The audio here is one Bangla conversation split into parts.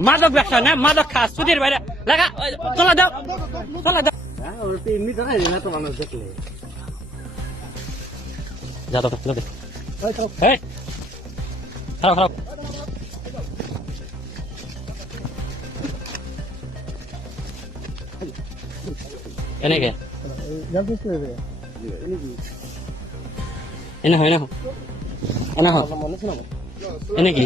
মাদক ব্যবসা না, মাদক খাস সুধীর ভাই লাগা চলা দাও চলা দাও যা দাও চলে দে এই খারাপ খারাপ এনে কে এনে হয় না এনে হয় এনে কি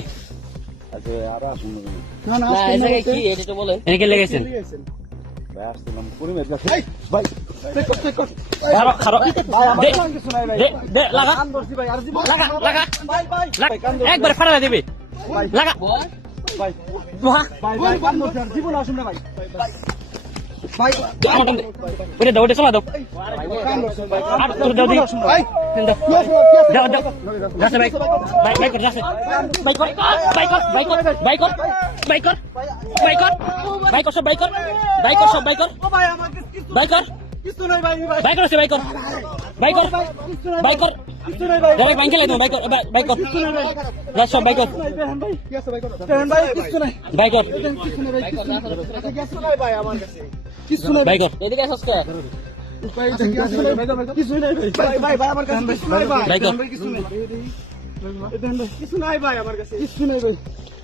এনে কে লেগেছেন একবারে ফাড়া দিবি লাগা চলা দাও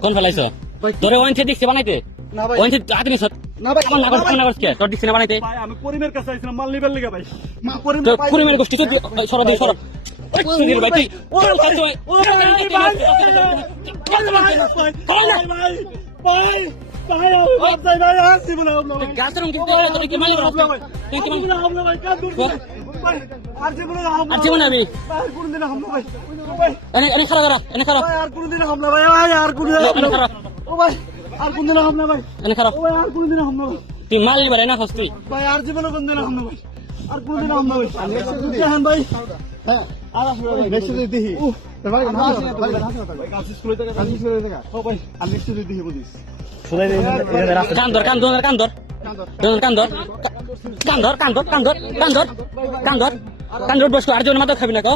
কোন ফেলাইছ তোরে ওয়াইনছে দেখছি বানাইতে ওয়াইনছে হাতে নিছ না ভাই আমার নাগর নাগর কে তোর দেখছি না বানাইতে ভাই আমি পরিমের কাছে আইছিলাম মাল নিবার লাগা ভাই মা তোর পরিমের গোষ্ঠী তো সরো দিই সরো ওই সুধীর ভাই তুই ওই কাছে তুই মাল নিবার না ফস্তি ভাই আর জীবনে কোনদিন হামলা ভাই আর কোনদিন হামলা ভাই দেখেন ভাই হ্যাঁ আর আসলে ভাই নেক্সট ডে দেখি ভাই ভাই কাছে স্কুলে থেকে কাছে স্কুলে থেকে ও ভাই আমি নেক্সট ডে দেখি বুঝিস শুনাই দেই কান্দর কান্দর কান্দর কান্দর কান্দর কান্দর কান্দর কান্দর কান্দর কান্দর বস আর জীবনে মাথা খাবি না কো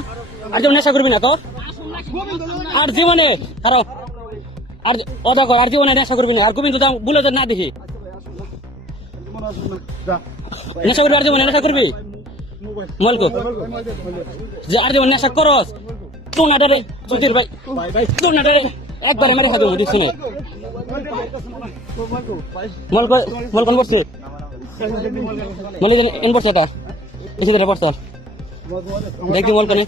আর জীবনে নেশা করবি না কো আর জীবনে আরো আর অদা কর আর জীবনে নেশা করবি না আর গোবিন্দ দাম বলে না দেখি নেশা করবি আর জীবনে নেশা করবি মলকো যে আর জীবনে নেশা করস তোনাডারে সুধীর ভাই তোনাডারে একবারে মেরে খাবো দেখছি না মলকো মলকন বসছে মলিক এন বসছে এটা এসে পড়ছ দেখি মলকনে